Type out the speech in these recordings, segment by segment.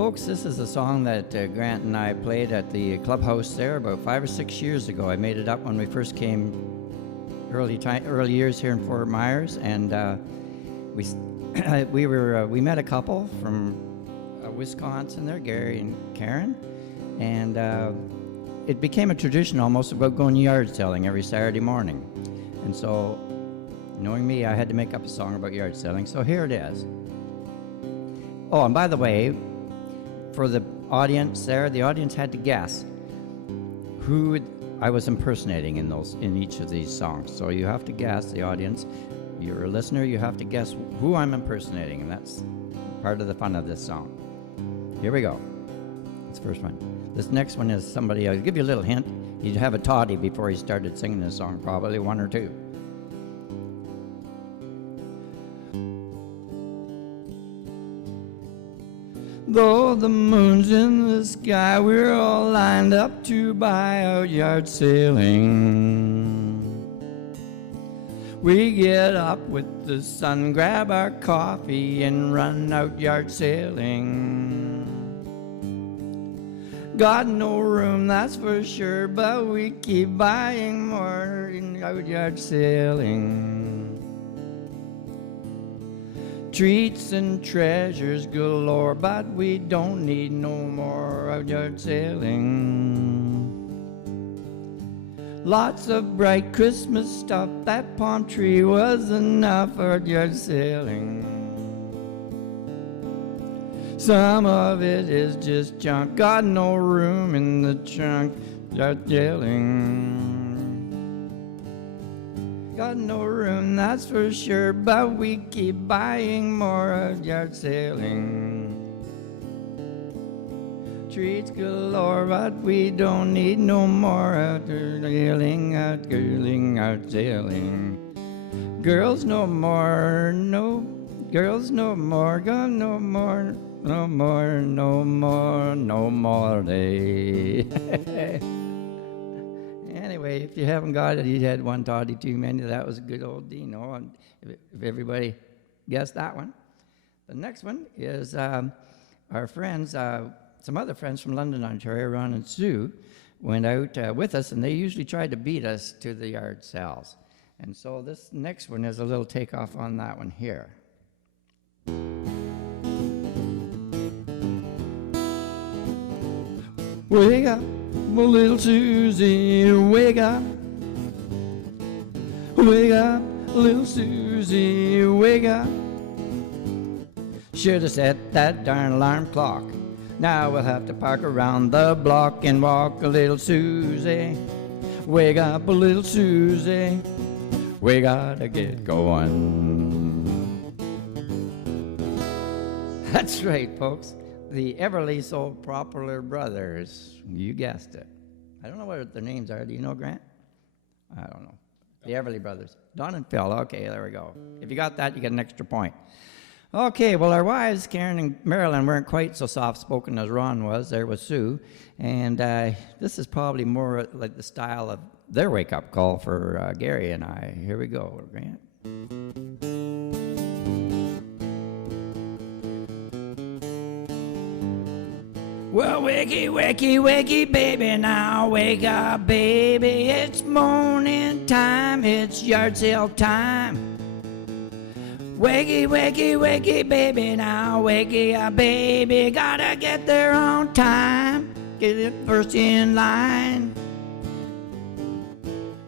Folks, this is a song that Grant and I played at the clubhouse there about 5 or 6 years ago. I made it up when we first came early years here in Fort Myers, and we met a couple from Wisconsin there, Gary and Karen, and it became a tradition almost about going yard selling every Saturday morning. And so, knowing me, I had to make up a song about yard selling, so here it is. Oh, and by the way, for the audience there, the audience had to guess who I was impersonating in each of these songs. So you have to guess, the audience. You're a listener, you have to guess who I'm impersonating, and that's part of the fun of this song. Here we go. That's the first one. This next one is somebody, I'll give you a little hint. He'd have a toddy before he started singing this song, probably one or two. Though the moon's in the sky, we're all lined up to buy out yard sailing. We get up with the sun, grab our coffee, and run out yard sailing. Got no room, that's for sure, but we keep buying more out yard sailing. Treats and treasures galore, but we don't need no more out yard sailing. Lots of bright Christmas stuff, that palm tree was enough out yard sailing. Some of it is just junk, got no room in the trunk, yard sailing. Got no room, that's for sure, but we keep buying more out yard sailing. Treats galore, but we don't need no more out sailing, out girling, out sailing. Girls no more, no, girls no more, got no more, no more, no more, no more day. Anyway, if you haven't got it, you had one toddy too many. That was a good old Dino, and if everybody guessed that one. The next one is our friends, some other friends from London, Ontario, Ron and Sue, went out with us, and they usually tried to beat us to the yard sales. And so this next one is a little takeoff on that one here. Wake up, little Susie, wake up. Wake up, little Susie, wake up. Should have set that darn alarm clock. Now we'll have to park around the block and walk a little Susie. Wake up, a little Susie. We gotta get going. That's right, folks. The everly so popular brothers. You guessed it. I don't know what their names are. Do you know, Grant? I don't know. The Everly Brothers. Don and Phil. Okay, there we go. If you got that, you get an extra point. Okay, well, our wives, Karen and Marilyn, weren't quite so soft-spoken as Ron was. There was Sue. And this is probably more like the style of their wake-up call for Gary and I. Here we go, Grant. Well, wakey, wakey, wakey, baby, now wake up, baby. It's morning time, it's yard sale time. Wakey, wakey, wakey, baby, now wakey up, baby. Gotta get there on time, get it first in line.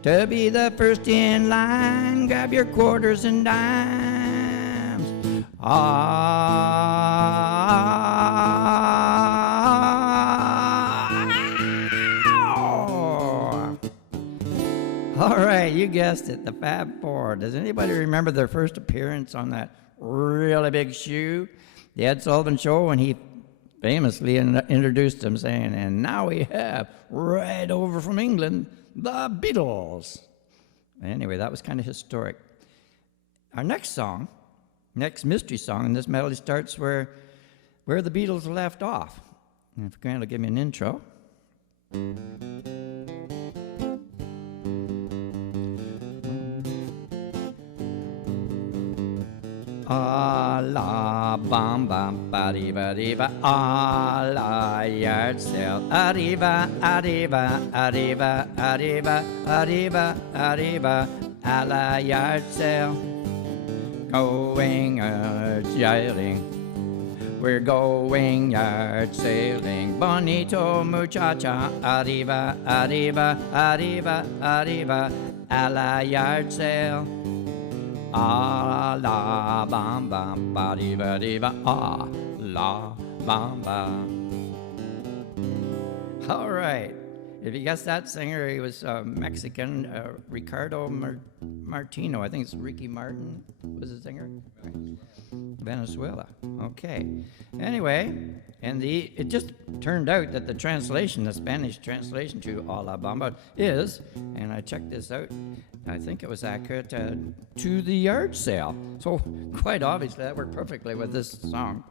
To be the first in line, grab your quarters and dimes. All right, you guessed it, the Fab Four. Does anybody remember their first appearance on that really big shoe? The Ed Sullivan Show, when he famously introduced them, saying, and now we have, right over from England, the Beatles. Anyway, that was kind of historic. Our next song, next mystery song, and this melody starts where the Beatles left off. And if Grant will give me an intro. Ah la bam bam ba dee ba dee ba. Ah la yard sale. Arriba, arriba, arriba, arriba, arriba, arriba. A la yard sale. Going sailing. We're going yard sailing. Bonito muchacha. Arriba, arriba, arriba, arriba. A la yard sale. Ah la bam bam ba dee ba dee ba. Ah la bam bam. All right. If you guessed that singer, he was Mexican, Ricardo Martino. I think it's Ricky Martin was the singer. Venezuela. Okay. Anyway, and it just turned out that the translation, the Spanish translation to A La Bamba is, and I checked this out, I think it was accurate, to the yard sale. So quite obviously that worked perfectly with this song.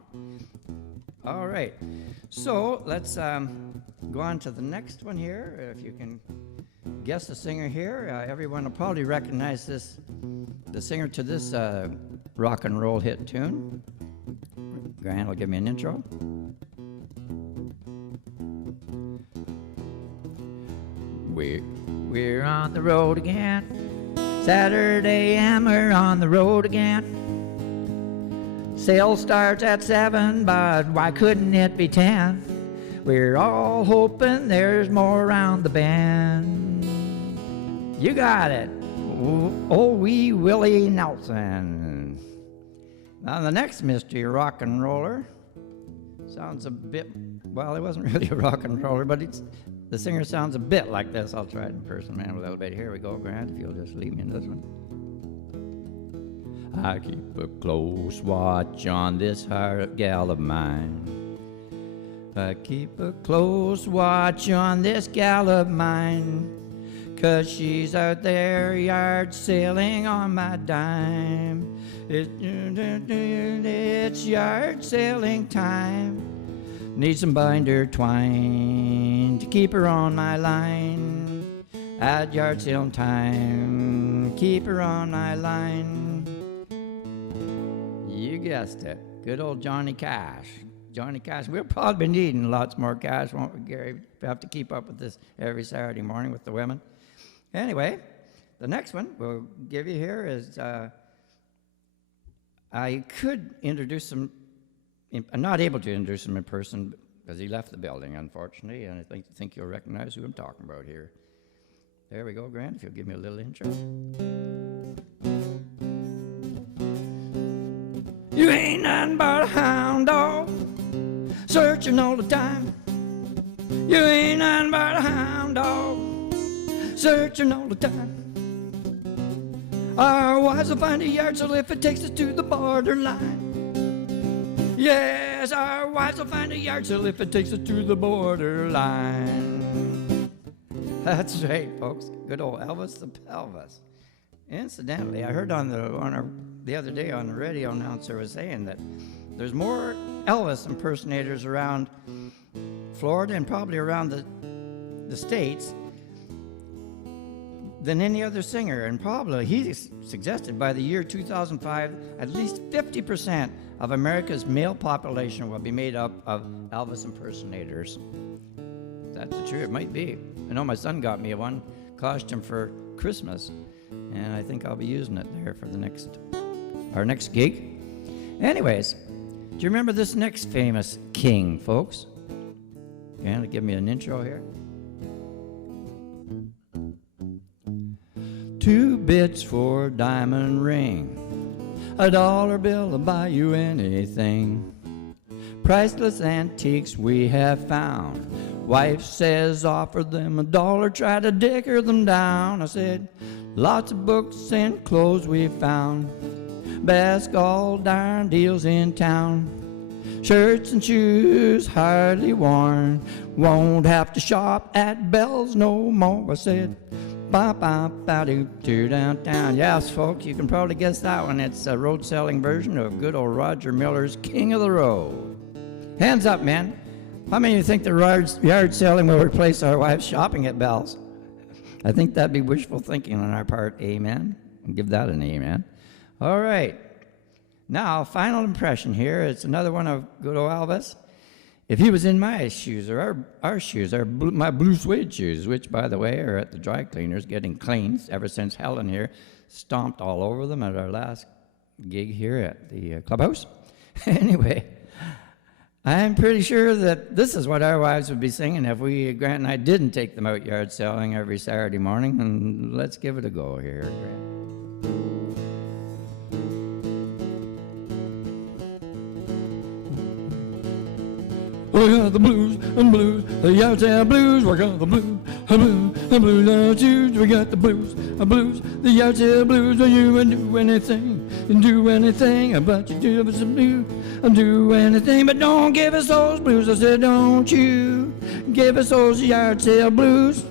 All right. So let's go on to the next one here. If you can guess the singer here, everyone will probably recognize this, the singer to this rock and roll hit tune. Grant will give me an intro. We're on the road again. Saturday and we're on the road again. Sale starts at 7, but why couldn't it be 10? We're all hoping there's more around the bend. You got it. Oh, wee Willie Nelson. Now the next mystery rock and roller sounds a bit, well, it wasn't really a rock and roller, but the singer sounds a bit like this. I'll try it in person, man, with a little bit. Here we go, Grant, if you'll just leave me in this one. I keep a close watch on this heart gal of mine. I keep a close watch on this gal of mine, 'cause she's out there yard sailing on my dime. It's yard sailing time. Need some binder twine to keep her on my line. At yard sale time, keep her on my line. You guessed it. Good old Johnny Cash. Johnny Cash. We'll probably be needing lots more cash, won't we, Gary? We have to keep up with this every Saturday morning with the women. Anyway, the next one we'll give you here is, I could introduce him. I'm not able to introduce him in person because he left the building, unfortunately, and I think you'll recognize who I'm talking about here. There we go, Grant, if you'll give me a little intro. You ain't nothing but a hound dog, searching all the time. You ain't nothing but a hound dog, searching all the time. Our wives will find a yard sale if it takes us to the borderline. Yes, our wives will find a yard sale if it takes us to the borderline. That's right, folks. Good old Elvis the Pelvis. Incidentally, I heard the other day on the radio announcer was saying that there's more Elvis impersonators around Florida and probably around the States than any other singer. And probably, he suggested by the year 2005, at least 50% of America's male population will be made up of Elvis impersonators. That's the truth. It might be. I know my son got me one costume for Christmas, and I think I'll be using it there for our next gig. Anyways, do you remember this next famous king, folks? And give me an intro here. 2 bits for a diamond ring, $1 bill will buy you anything. Priceless antiques we have found. Wife says offer them $1, try to dicker them down. I said lots of books and clothes we found. Best all darn deals in town. Shirts and shoes hardly worn. Won't have to shop at Bell's no more. I said ba ba ba doo doo downtown. Yes, folks, you can probably guess that one. It's a road selling version of good old Roger Miller's King of the Road. Hands up, man. How many of you think the yard selling will replace our wives shopping at Bell's? I think that'd be wishful thinking on our part. Amen. I'll give that an amen. All right. Now, final impression here. It's another one of good old Elvis. If he was in my shoes, or our shoes, my blue suede shoes, which, by the way, are at the dry cleaners getting cleaned ever since Helen here stomped all over them at our last gig here at the clubhouse. Anyway, I'm pretty sure that this is what our wives would be singing if Grant and I didn't take them out yard selling every Saturday morning. And let's give it a go here, Grant. We got the blues, the yard sale blues. We got the blues, our shoes. We got the blues, the yard sale blues. Well, you can do anything, but you do us some blues. Do anything, but don't give us those blues. I said, don't you give us those yard sale blues.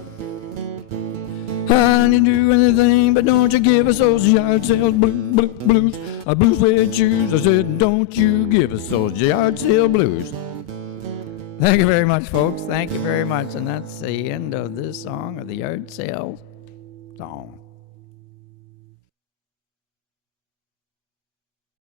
Honey, do anything, but don't you give us those yard sale blues. Blue suede shoes. I said, don't you give us those yard sale blues. Thank you very much, folks. Thank you very much. And that's the end of this song, of the yard sale song.